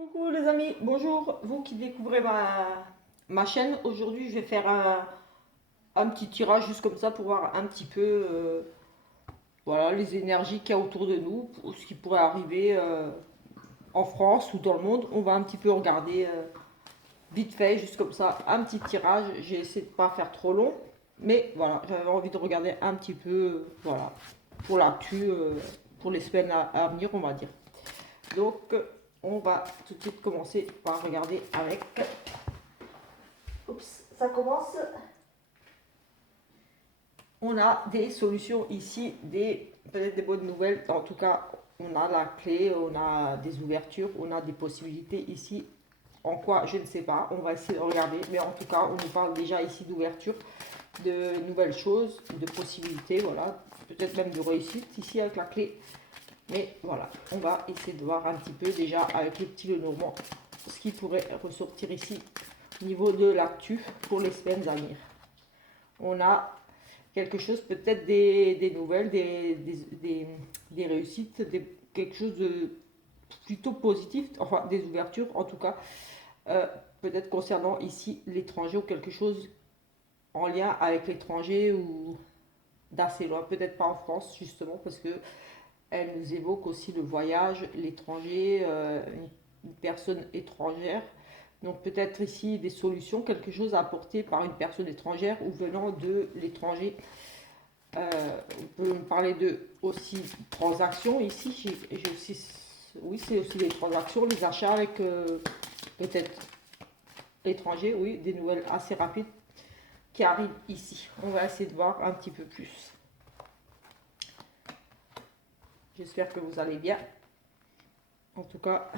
Coucou les amis, bonjour, vous qui découvrez ma chaîne. Aujourd'hui je vais faire un petit tirage juste comme ça pour voir un petit peu voilà, les énergies qu'il y a autour de nous, ce qui pourrait arriver en France ou dans le monde. On va un petit peu regarder vite fait, juste comme ça, un petit tirage. J'ai essayé de pas faire trop long, mais voilà, j'avais envie de regarder un petit peu, voilà, pour l'actu, pour les semaines à venir, on va dire. Donc, on va tout de suite commencer par regarder avec. Oups, ça commence. On a des solutions ici, peut-être des bonnes nouvelles. En tout cas, on a la clé, on a des ouvertures, on a des possibilités ici. En quoi, je ne sais pas. On va essayer de regarder. Mais en tout cas, on nous parle déjà ici d'ouverture, de nouvelles choses, de possibilités. Voilà. Peut-être même de réussite ici avec la clé. Mais voilà, on va essayer de voir un petit peu déjà avec le petit Lenormand ce qui pourrait ressortir ici au niveau de l'actu pour les semaines à venir. On a quelque chose, peut-être des nouvelles, des réussites, quelque chose de plutôt positif, enfin des ouvertures en tout cas, peut-être concernant ici l'étranger ou quelque chose en lien avec l'étranger ou d'assez loin, peut-être pas en France justement parce que elle nous évoque aussi le voyage, l'étranger, une personne étrangère. Donc peut-être ici des solutions, quelque chose à apporter par une personne étrangère ou venant de l'étranger. On peut parler de aussi transactions ici. J'ai aussi, oui, c'est aussi les transactions, les achats avec peut-être l'étranger, oui, des nouvelles assez rapides qui arrivent ici. On va essayer de voir un petit peu plus. J'espère que vous allez bien. En tout cas,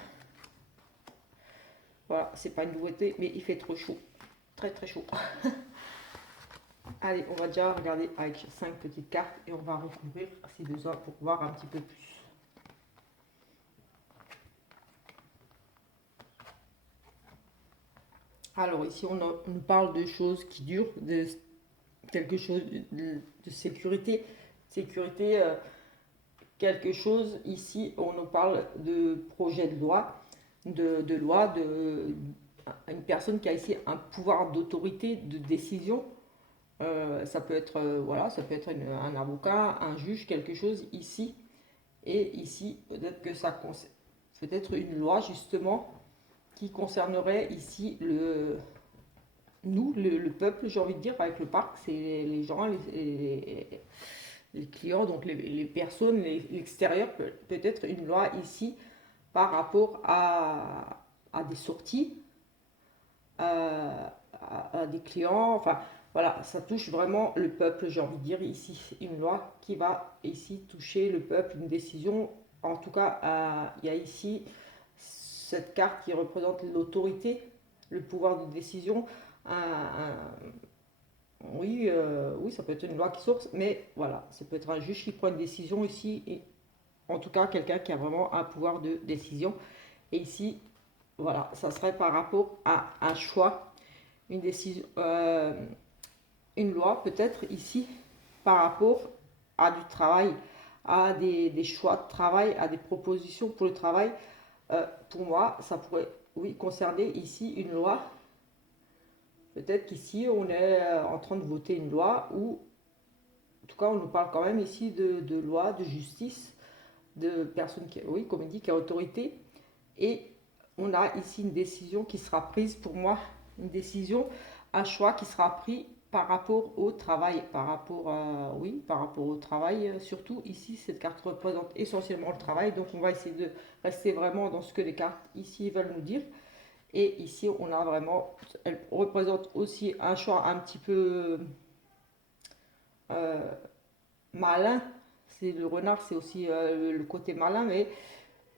voilà, c'est pas une nouveauté, mais il fait trop chaud. Très très chaud. Allez, on va déjà regarder avec 5 petites cartes et on va recouvrir si besoin pour voir un petit peu plus. Alors ici, on nous parle de choses qui durent, de quelque chose de sécurité. Sécurité, quelque chose ici, on nous parle de projet de loi, de une personne qui a ici un pouvoir d'autorité, de décision. Ça peut être, voilà, ça peut être un avocat, un juge, quelque chose ici. Et ici, peut-être que ça peut-être une loi justement qui concernerait ici nous, le peuple, j'ai envie de dire, avec le parc, c'est les gens, les clients, donc les personnes, l'extérieur, peut-être une loi ici par rapport à des sorties, à des clients, enfin voilà, ça touche vraiment le peuple, j'ai envie de dire ici, une loi qui va ici toucher le peuple, une décision, en tout cas, il y a ici cette carte qui représente l'autorité, le pouvoir de décision, oui, oui, ça peut être une loi qui sort, mais voilà, ça peut être un juge qui prend une décision ici, et en tout cas quelqu'un qui a vraiment un pouvoir de décision. Et ici, voilà, ça serait par rapport à un choix, une décision, une loi peut-être ici par rapport à du travail, à des choix de travail, à des propositions pour le travail. Pour moi, ça pourrait, oui, concerner ici une loi. Peut-être qu'ici, on est en train de voter une loi où, en tout cas, on nous parle quand même ici de loi, de justice, de personnes qui, oui, comme on dit, qui a autorité. Et on a ici une décision qui sera prise, pour moi, une décision, un choix qui sera pris par rapport au travail, par rapport oui, par rapport au travail. Surtout ici, cette carte représente essentiellement le travail, donc on va essayer de rester vraiment dans ce que les cartes ici veulent nous dire. Et ici, on a vraiment, elle représente aussi un choix un petit peu euh, malin. C'est le renard, c'est aussi le côté malin, mais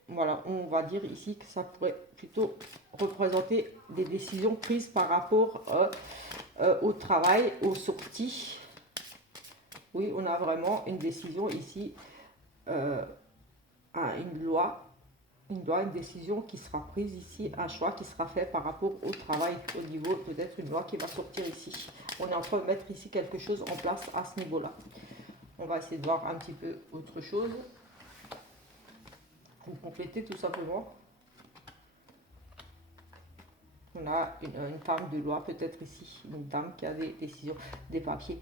voilà, on va dire ici que ça pourrait plutôt représenter des décisions prises par rapport au travail, aux sorties. Oui, on a vraiment une décision ici, euh, une loi, une décision qui sera prise ici, un choix qui sera fait par rapport au travail, au niveau peut-être une loi qui va sortir ici. On est en train de mettre ici quelque chose en place à ce niveau-là. On va essayer de voir un petit peu autre chose. Vous complétez tout simplement. On a une femme de loi, peut-être ici, une dame qui a des décisions, des papiers.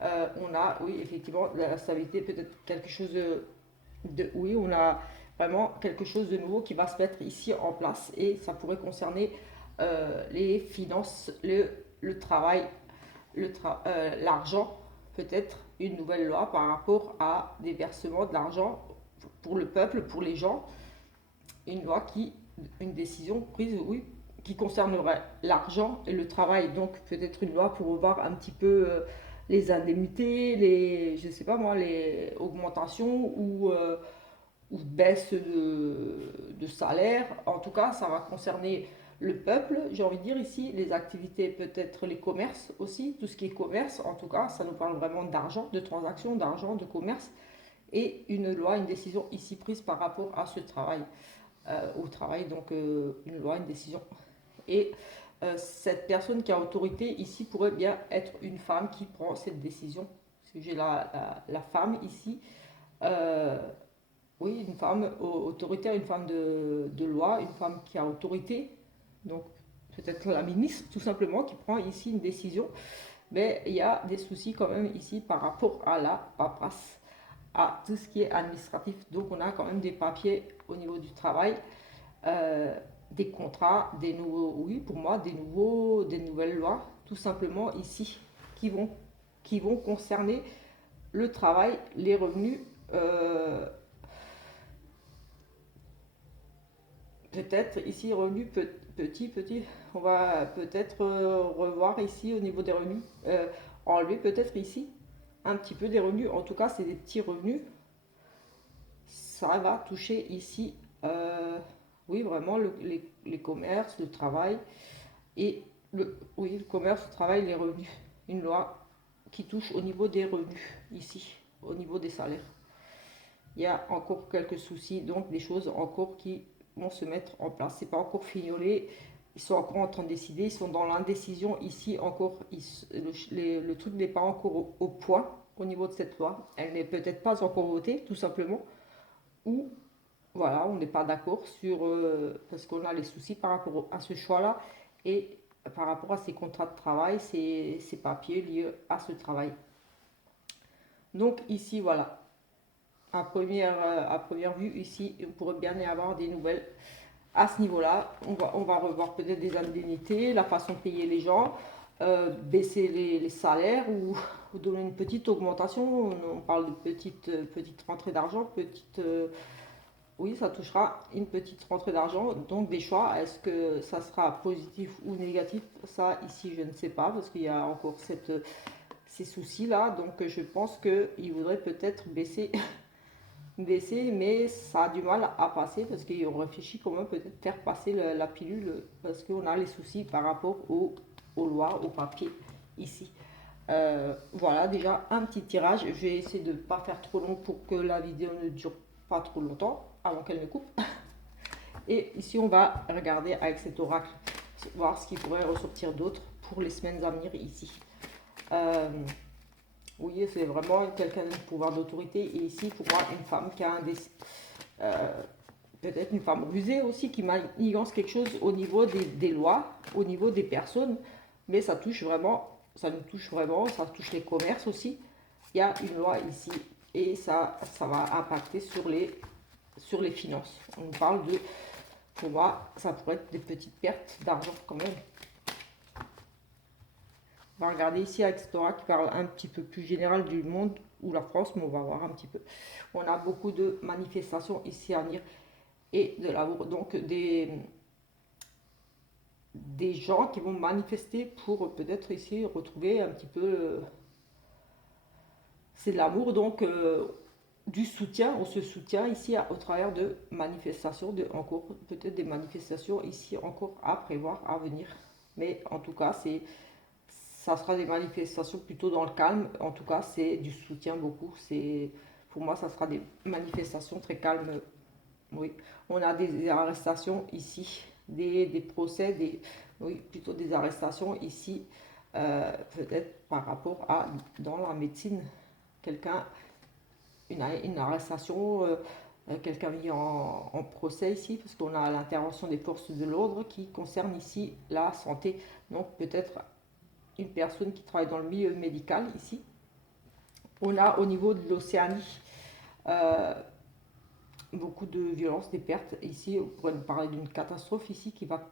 On a, oui, effectivement, la stabilité, peut-être quelque chose oui, on a vraiment quelque chose de nouveau qui va se mettre ici en place et ça pourrait concerner les finances, le travail, l'argent, peut-être une nouvelle loi par rapport à des versements de l'argent pour le peuple, pour les gens, une décision prise, oui, qui concernerait l'argent et le travail. Donc peut-être une loi pour revoir un petit peu les indemnités, je sais pas moi, les augmentations ou baisse de salaire. En tout cas, ça va concerner le peuple, j'ai envie de dire ici, les activités, peut-être les commerces aussi, tout ce qui est commerce, en tout cas, ça nous parle vraiment d'argent, de transactions, d'argent, de commerce, et une loi, une décision ici prise par rapport à ce travail, au travail, donc une loi, une décision. Et cette personne qui a autorité ici pourrait bien être une femme qui prend cette décision. Parce que j'ai la femme ici, euh, oui, une femme autoritaire, une femme de loi, une femme qui a autorité, donc peut-être la ministre tout simplement qui prend ici une décision, mais il y a des soucis quand même ici par rapport à la paperasse, à tout ce qui est administratif. Donc on a quand même des papiers au niveau du travail, euh, des contrats, des nouveaux, oui pour moi, des nouvelles lois tout simplement ici qui vont concerner le travail, les revenus. Peut-être ici revenus petit, on va peut-être revoir ici au niveau des revenus, enlever peut-être ici un petit peu des revenus, en tout cas c'est des petits revenus, ça va toucher ici, oui vraiment les commerces, le travail et oui, le commerce, le travail, les revenus, une loi qui touche au niveau des revenus ici, au niveau des salaires. Il y a encore quelques soucis, donc des choses encore qui vont se mettre en place. C'est pas encore fignolé, ils sont encore en train de décider, ils sont dans l'indécision ici encore. Le truc n'est pas encore au point au niveau de cette loi. Elle n'est peut-être pas encore votée, tout simplement. Ou voilà, on n'est pas d'accord sur parce qu'on a les soucis par rapport à ce choix-là et par rapport à ces contrats de travail, ces papiers liés à ce travail. Donc ici, voilà, à première vue, ici, on pourrait bien y avoir des nouvelles à ce niveau-là. On va revoir peut-être des indemnités, la façon de payer les gens, baisser les salaires ou donner une petite augmentation. On parle de petite rentrée d'argent, oui, ça touchera une petite rentrée d'argent, donc des choix. Est-ce que ça sera positif ou négatif? Ça, ici, je ne sais pas, parce qu'il y a encore ces soucis-là. Donc, je pense qu'il voudrait peut-être baisser, mais ça a du mal à passer parce qu'on réfléchit comment peut-être faire passer la pilule parce qu'on a les soucis par rapport aux lois, aux papiers ici. Voilà déjà un petit tirage. Je vais essayer de ne pas faire trop long pour que la vidéo ne dure pas trop longtemps avant qu'elle ne coupe. Et ici on va regarder avec cet oracle, voir ce qui pourrait ressortir d'autre pour les semaines à venir ici. Oui, c'est vraiment quelqu'un de pouvoir d'autorité. Et ici, pour moi, une femme qui a peut-être une femme rusée aussi, qui manigance quelque chose au niveau des lois, au niveau des personnes. Mais ça touche vraiment, ça nous touche vraiment, ça touche les commerces aussi. Il y a une loi ici et ça va impacter sur les finances. On parle de, pour moi, ça pourrait être des petites pertes d'argent quand même. On va regarder ici avec Stora qui parle un petit peu plus général du monde ou la France, mais on va voir un petit peu. On a beaucoup de manifestations ici à venir et de l'amour. Donc des gens qui vont manifester pour peut-être ici retrouver un petit peu c'est de l'amour, donc du soutien. On se soutient ici au travers de manifestations, encore peut-être des manifestations ici encore à prévoir, à venir. Mais en tout cas, ça sera des manifestations plutôt dans le calme. En tout cas, c'est du soutien beaucoup. Pour moi, ça sera des manifestations très calmes. Oui, on a des arrestations ici, des procès, oui, plutôt des arrestations ici, peut-être par rapport dans la médecine, quelqu'un, une arrestation quelqu'un mis en procès ici, parce qu'on a l'intervention des forces de l'ordre qui concerne ici la santé. Donc peut-être une personne qui travaille dans le milieu médical ici. On a au niveau de l'Océanie beaucoup de violences, des pertes. Ici, on pourrait parler d'une catastrophe ici qui va...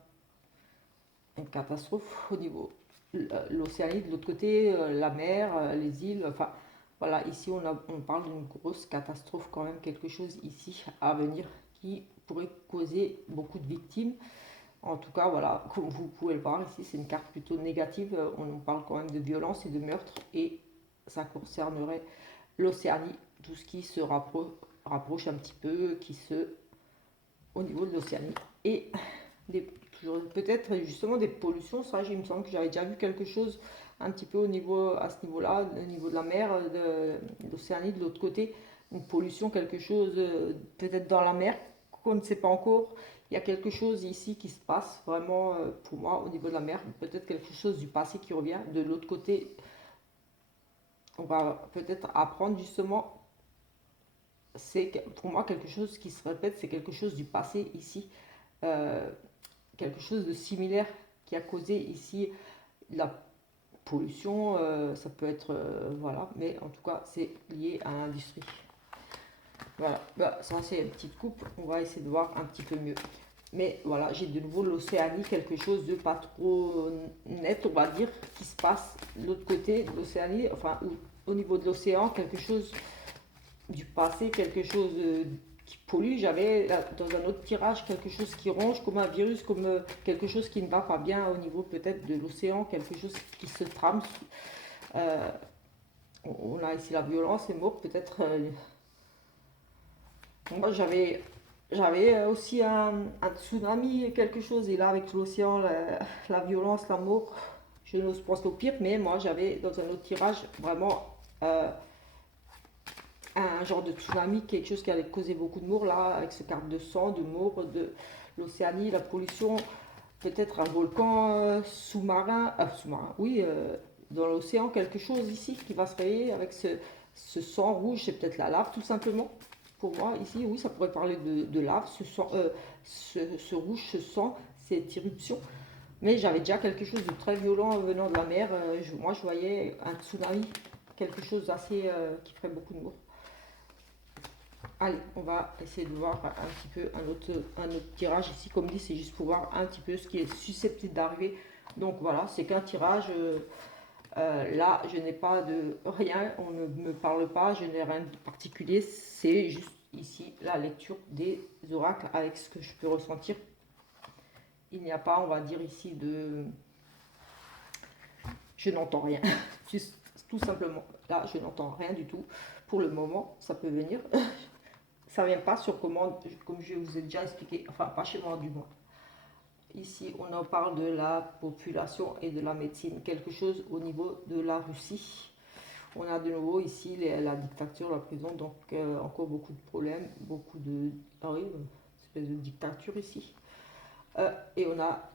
Une catastrophe au niveau de l'Océanie, de l'autre côté, la mer, les îles, enfin... Voilà, ici on parle d'une grosse catastrophe quand même, quelque chose ici à venir qui pourrait causer beaucoup de victimes. En tout cas, voilà, comme vous pouvez le voir ici, c'est une carte plutôt négative. On nous parle quand même de violence et de meurtre et ça concernerait l'Océanie, tout ce qui se rapproche un petit peu, au niveau de l'Océanie. Et peut-être justement des pollutions, ça, il me semble que j'avais déjà vu quelque chose un petit peu à ce niveau-là, au niveau de la mer, de l'Océanie, de l'autre côté, une pollution, quelque chose peut-être dans la mer qu'on ne sait pas encore. Il y a quelque chose ici qui se passe vraiment pour moi au niveau de la mer, peut-être quelque chose du passé qui revient. De l'autre côté, on va peut-être apprendre justement, c'est pour moi quelque chose qui se répète, c'est quelque chose du passé ici, euh, quelque chose de similaire qui a causé ici la pollution, ça peut être, voilà, mais en tout cas c'est lié à l'industrie. Voilà, bah, ça c'est une petite coupe, on va essayer de voir un petit peu mieux. Mais voilà, j'ai de nouveau l'Océanie, quelque chose de pas trop net, on va dire, qui se passe de l'autre côté de l'Océanie, enfin au niveau de l'océan, quelque chose du passé, quelque chose qui pollue. J'avais dans un autre tirage quelque chose qui ronge comme un virus, comme quelque chose qui ne va pas bien au niveau peut-être de l'océan, quelque chose qui se trame. Euh, on a ici la violence et mort, peut-être. Moi j'avais aussi un tsunami, quelque chose, et là avec l'océan, la violence, la mort, je n'ose penser au pire, mais moi j'avais dans un autre tirage vraiment un genre de tsunami, quelque chose qui allait causer beaucoup de morts là, avec ce carte de sang, de morts, de l'Océanie, la pollution, peut-être un volcan sous-marin, oui, dans l'océan, quelque chose ici qui va se réveiller avec ce sang rouge, c'est peut-être la lave tout simplement. Pour moi, ici, oui, ça pourrait parler de lave, ce, sang, ce rouge, ce sang, cette éruption. Mais j'avais déjà quelque chose de très violent venant de la mer. Moi, je voyais un tsunami, quelque chose d'assez qui ferait beaucoup de morts. Allez, on va essayer de voir un petit peu un autre tirage ici. Comme dit, c'est juste pour voir un petit peu ce qui est susceptible d'arriver. Donc voilà, c'est qu'un tirage. Là, je n'ai pas de rien, on ne me parle pas, je n'ai rien de particulier. C'est juste ici la lecture des oracles avec ce que je peux ressentir. Il n'y a pas, on va dire ici, de... Je n'entends rien. Juste, tout simplement. Là, je n'entends rien du tout. Pour le moment, ça peut venir. Ça ne vient pas sur commande, comme je vous ai déjà expliqué. Enfin, pas chez moi du moins. Ici, on en parle de la population et de la médecine. Quelque chose au niveau de la Russie. On a de nouveau ici la dictature, la prison, donc encore beaucoup de problèmes, beaucoup de... Ah oui, une espèce de dictature ici. Et on a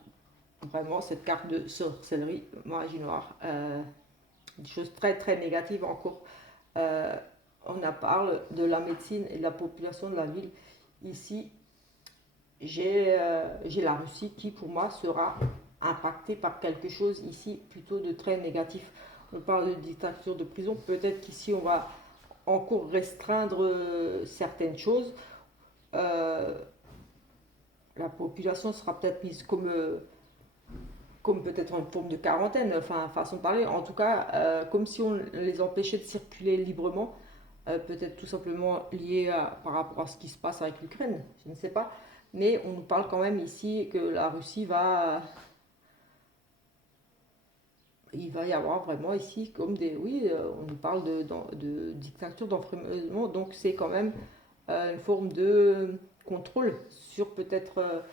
vraiment cette carte de sorcellerie, magie noire. Des choses très très négatives encore. On a parlé de la médecine et de la population de la ville. Ici, j'ai la Russie qui pour moi sera impactée par quelque chose ici plutôt de très négatif. On parle de dictature de prison, peut-être qu'ici on va encore restreindre certaines choses. Euh, la population sera peut-être mise comme peut-être une forme de quarantaine, enfin façon de parler, en tout cas comme si on les empêchait de circuler librement, peut-être tout simplement lié par rapport à ce qui se passe avec l'Ukraine, je ne sais pas, mais on nous parle quand même ici que la Russie il va y avoir vraiment ici comme des, oui, on nous parle de dictature, d'enfreindement, donc c'est quand même une forme de contrôle sur peut-être